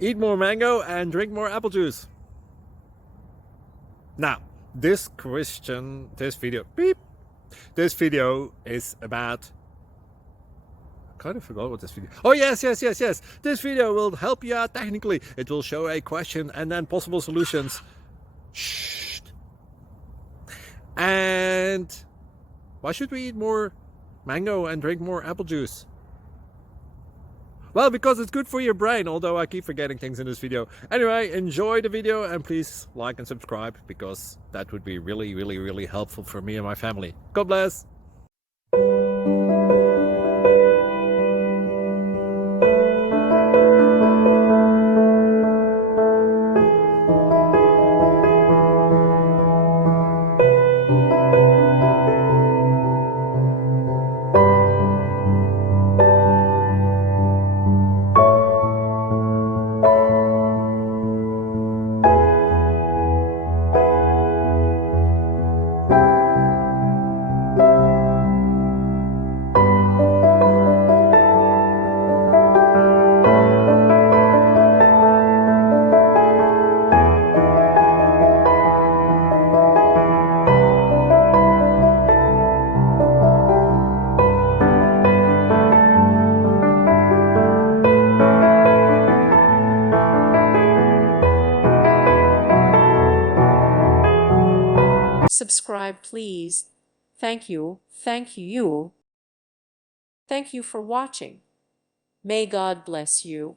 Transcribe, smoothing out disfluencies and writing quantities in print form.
Eat more mango and drink more apple juice. Now, this video is about, I kind of forgot what this video. Oh, yes. This video will help you out technically. It will show a question and then possible solutions. Shh. And why should we eat more mango and drink more apple juice? Well, because it's good for your brain, although I keep forgetting things in this video. Anyway, enjoy the video and please like and subscribe, because that would be really helpful for me and my family. God bless! Subscribe, please. Thank you. Thank you. Thank you for watching. May God bless you.